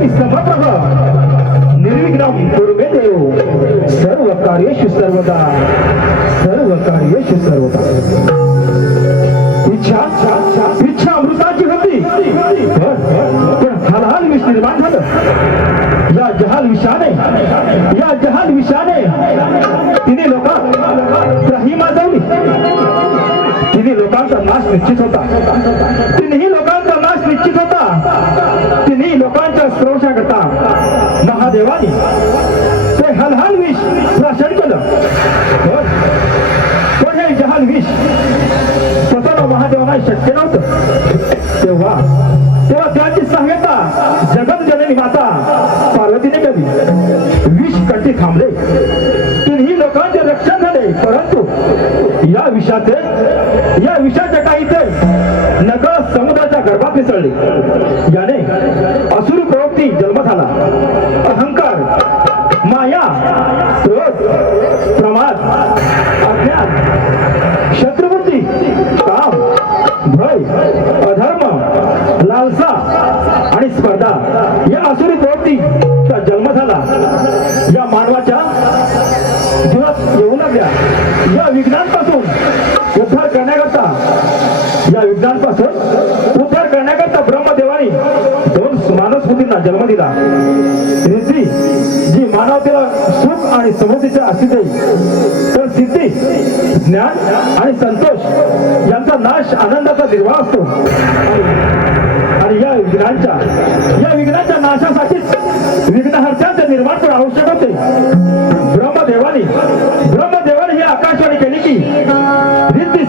सर्वोपि समप्रभ निर्विघ्नं कुरुमे देव सर्व कार्येषु सर्वदा. सर्व कार्येषु सर्वदा. इच्छा इच्छा अमृताची होती. पण हलहाल विष निर्माण झालं. या जहाल विषाने. या जहाल विषाने. तिने लोकांत त्राही माजवली. तिने लोकांचा नाश निश्चित होता तिन्ही लोकांचा नाश निश्चित होता तिन्ही लोकांच्या स्रोशा करता महादेवानी ते हलहल विष प्राशन केलं. पण- हे जहाल विष? स्वतःला महादेवाला शक्य नव्हतं. तेव्हा तेव्हा त्याची सांगता जगत जननी माता पार्वतीने केली. विष कटी थांबले. तिन्ही लोकांचे रक्षण झाले. परंतु या विषाचे या विषाच्या काही ते नग समुद्राच्या गर्भात मिसळले. याने असुर प्रवृत्ती जन्म झाला. शत्रुबुद्धी काम भय अधर्म लालसा आणि स्पर्धा या असुरी प्रवृत्तीचा जन्म झाला या मानवाच्या जीवात येऊ लागल्या. या विघ्नांपासून उद्धार करण्याकरता या विघ्नांपासून मानवतेला जन्म दिला. रिद्धी जी मानवतेला सुख आणि समृद्धीचे आशी देईल. तर सिद्धी ज्ञान आणि संतोष यांचा नाश आनंदाचा निर्वाह असतो. आणि या विघ्नांच्या या विघ्नांच्या नाशासाठीच विघ्नहर्त्यांचे निर्माण पण आवश्यक होते. ब्रह्मदेवानी ब्रह्मदेवाने ही आकाशवाणी केली की रिद्धी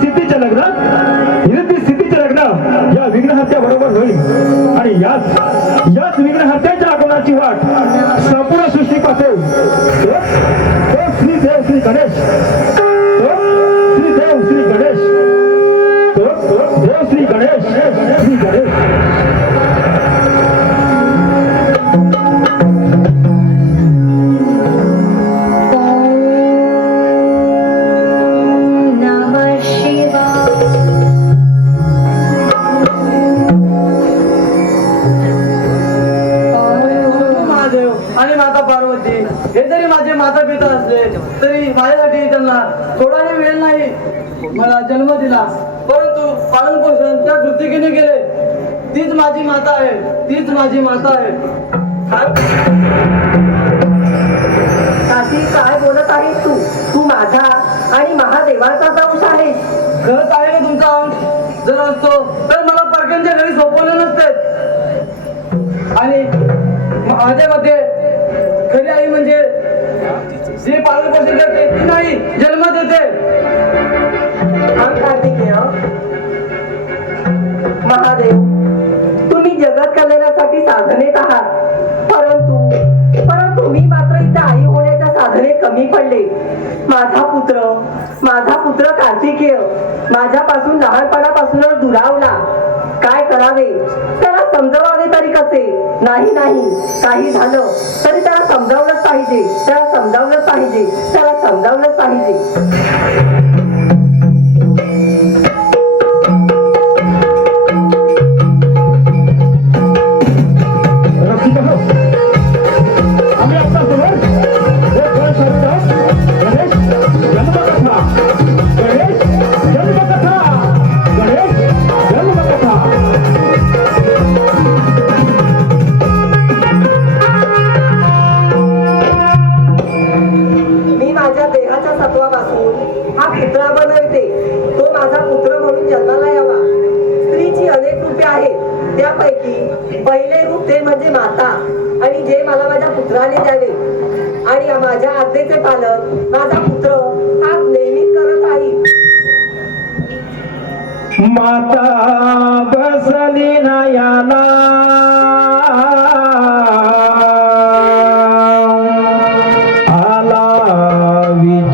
माता पार्वती हे जरी माझे माता पिता असले तरी माझ्यासाठी त्यांना थोडाही वेळ नाही मला जन्म दिला. परंतु पालन पोषण त्या कृतिकीने केले. तीच माझी माता आहे तीच माझी माता आहे. काय बोलत आहेस तू? तू माझा आणि महादेवाचा अंश आहेस. खरंच आहे का तुमचा अंश? जर असतो तर मला परक्यांच्या घरी सोपवले नसते. आणि माझ्या खरी आई म्हणजे जी पालन पोषण करते ती नाही जन्म देते कार्तिकेय महादेव तुम्ही जगत कल्याणासाठी साधनेत आहात. परंतु परंतु मी मात्र इथे आई होण्याच्या साधने कमी पडले. माझा पुत्र माझा पुत्र कार्तिकेय माझ्यापासून लहानपणापासूनच दुरावला. करावे. त्याला समजवावे तरी कसे? नाही नाही. काही झालं तरी त्याला समजावलंच पाहिजे. त्याला समजावलंच पाहिजे. त्याला समजावलंच पाहिजे.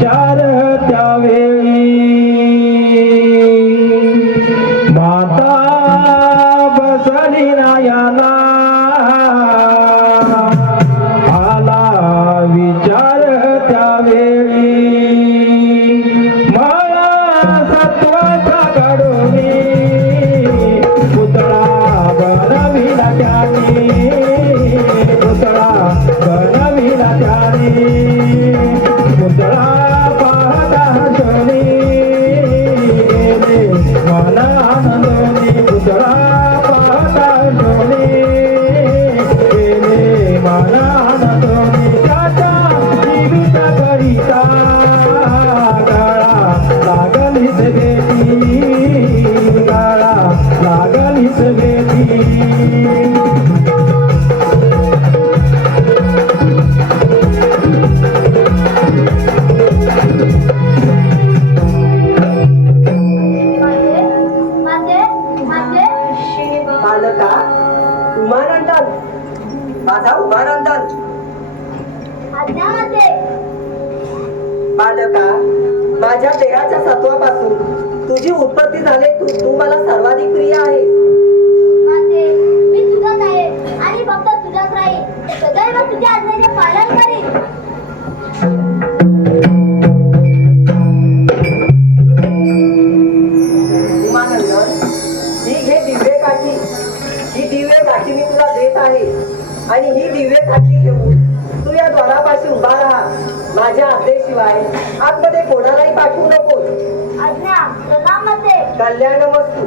cara. కళ్యాణ వస్తు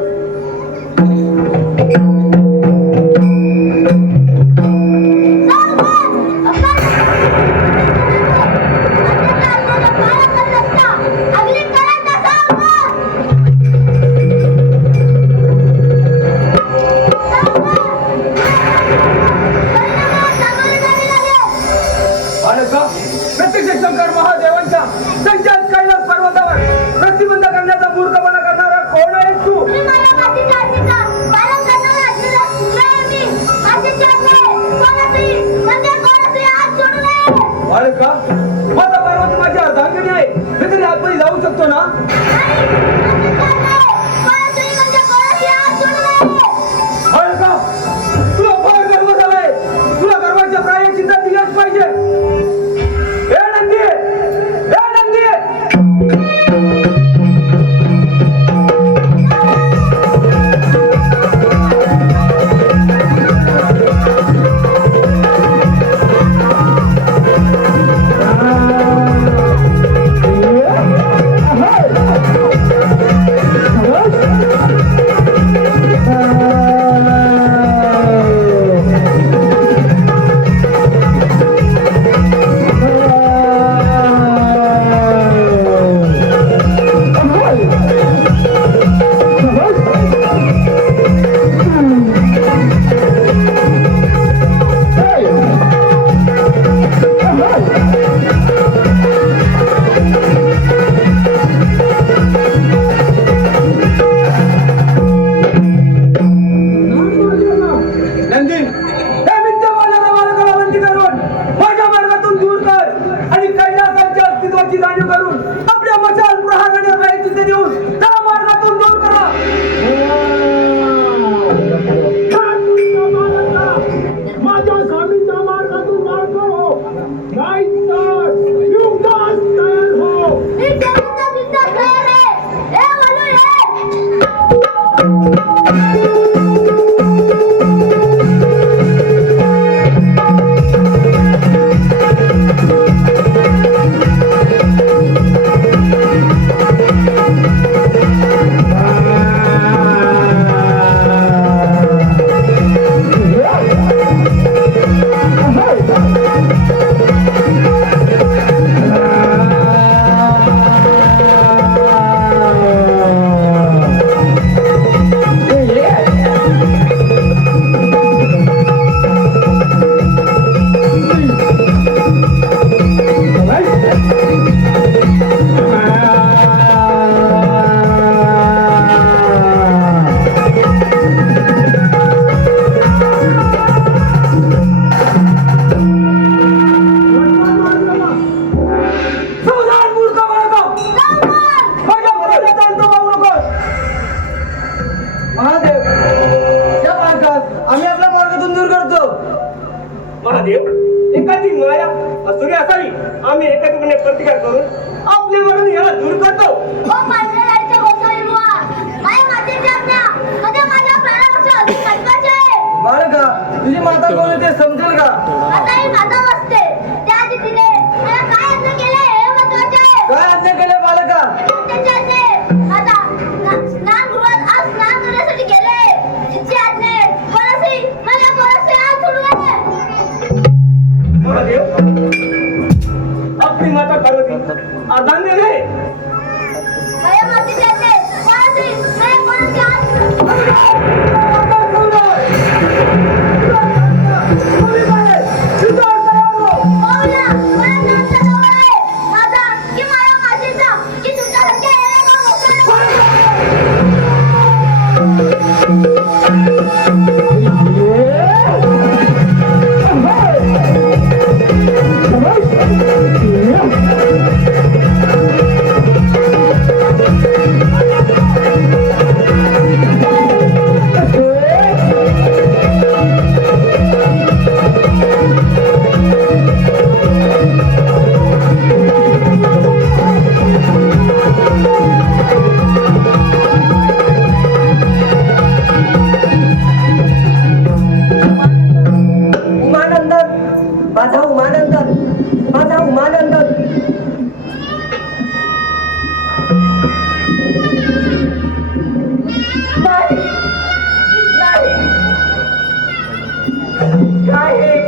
चाहे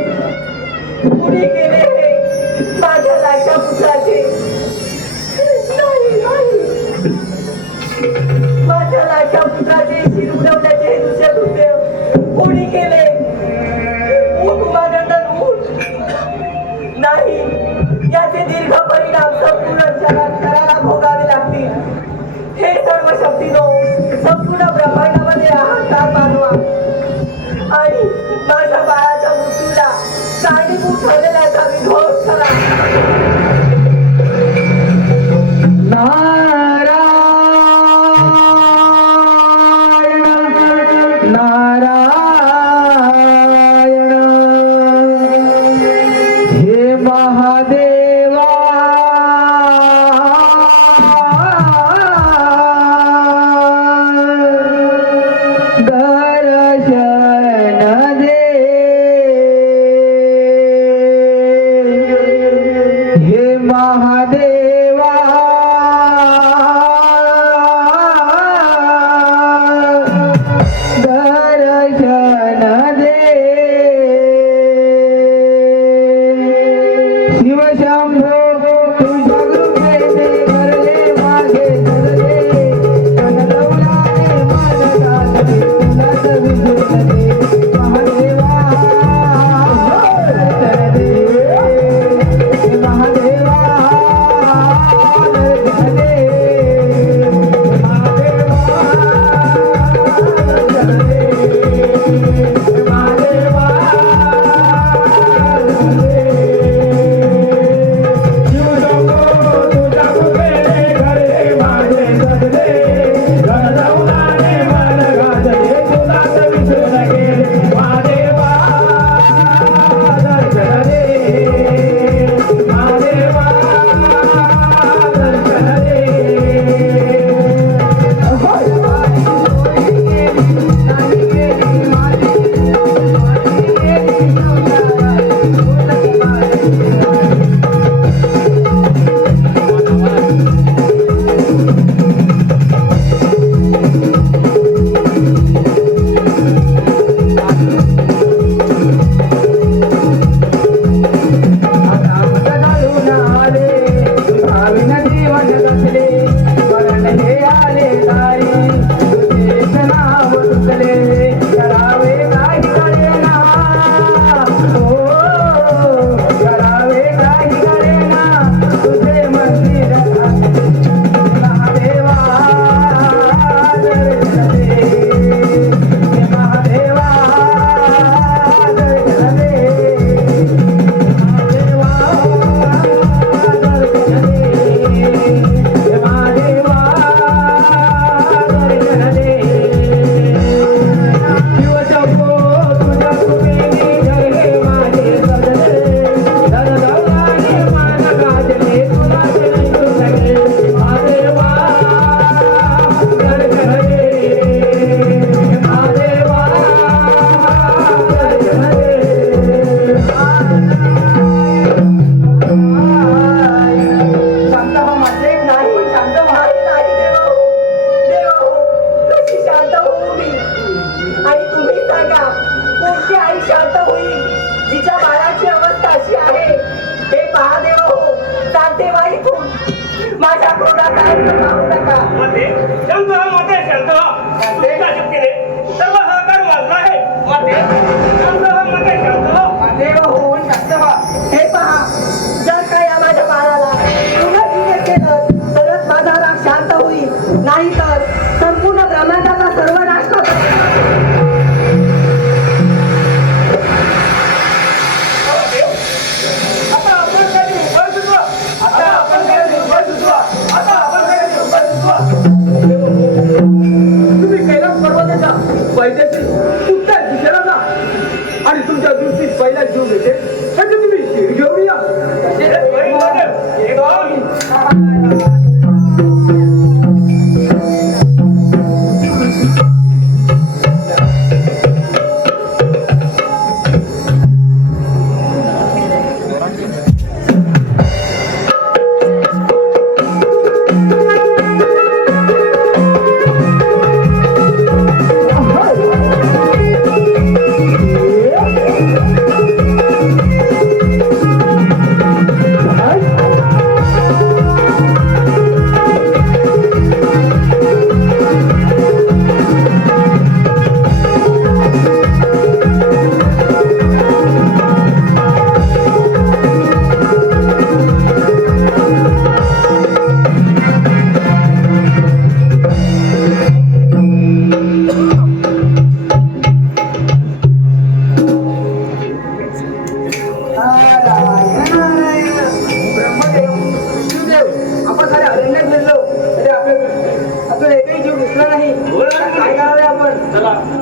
Gracias.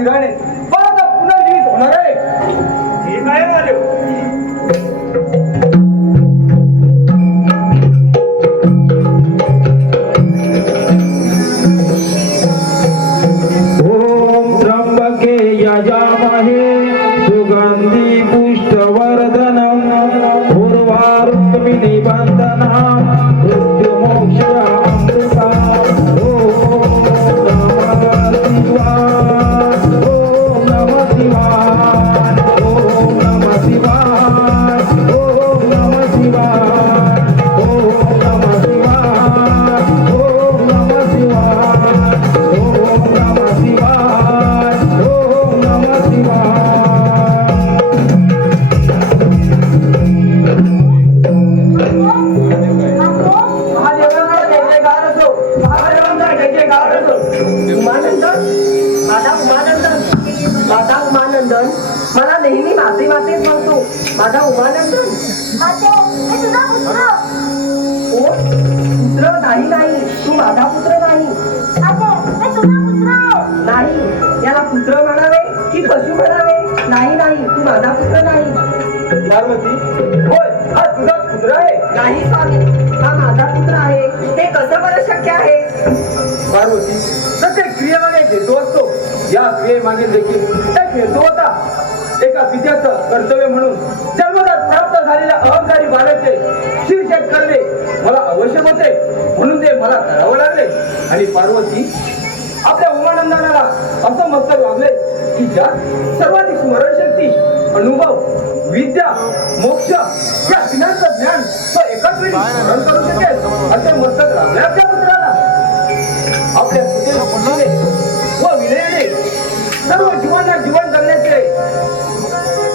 या शिराने पुनर्जीवित होणार आहे. ठीक आहे महादेव पार्वती होय हा तुझा पुत्र आहे. नाही स्वामी हा माझा पुत्र आहे. हे कसं बरं शक्य आहे? पार्वती प्रत्येक क्रियेमागे हेतू असतो या क्रियेमागे देखील एक हेतू होता. एका पित्याचं कर्तव्य म्हणून जन्मदात प्राप्त झालेल्या अहंकारी बाळाचे शीर्षक करणे मला आवश्यक होते. म्हणून ते मला करावं लागले. आणि पार्वती आपल्या उमानंदनाला असं मस्तक लागले की ज्यात सर्वाधिक स्मरणशक्ती अनुभव विद्या मोक्ष या तिन्हांचं ज्ञान तो एकाच वेळी स्मरण करू शकेल. असे मस्तक आपल्या पुत्राला आपल्या बुद्धीने व विनयाने सर्व जीवांना जीवन जगण्याचे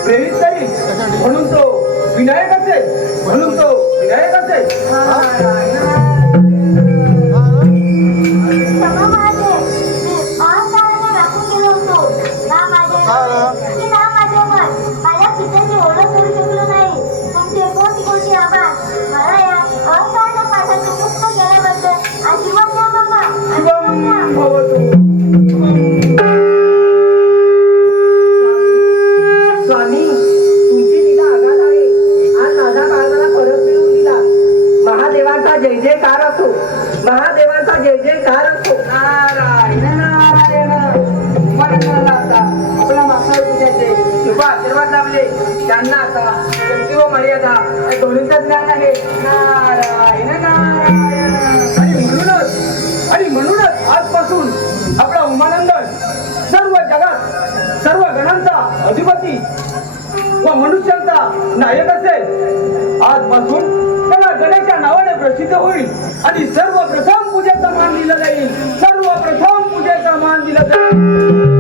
प्रेरित करील म्हणून तो विनायक असेल म्हणून तो विनायक असेल आशीर्वाद त्यांना आता शक्ती व मर्यादा. या दोन्हीचं ज्ञान आहे. नारायण नारायण. आणि म्हणूनच आणि म्हणूनच आजपासून आपला उमानंदन सर्व जगात सर्व गणांचा अधिपती व मनुष्यांचा नायक असेल. आजपासून त्याला गणेशच्या नावाने प्रसिद्ध होईल. आणि सर्वप्रथम पूजेचा मान दिला जाईल. सर्वप्रथम पूजेचा मान दिला जाईल.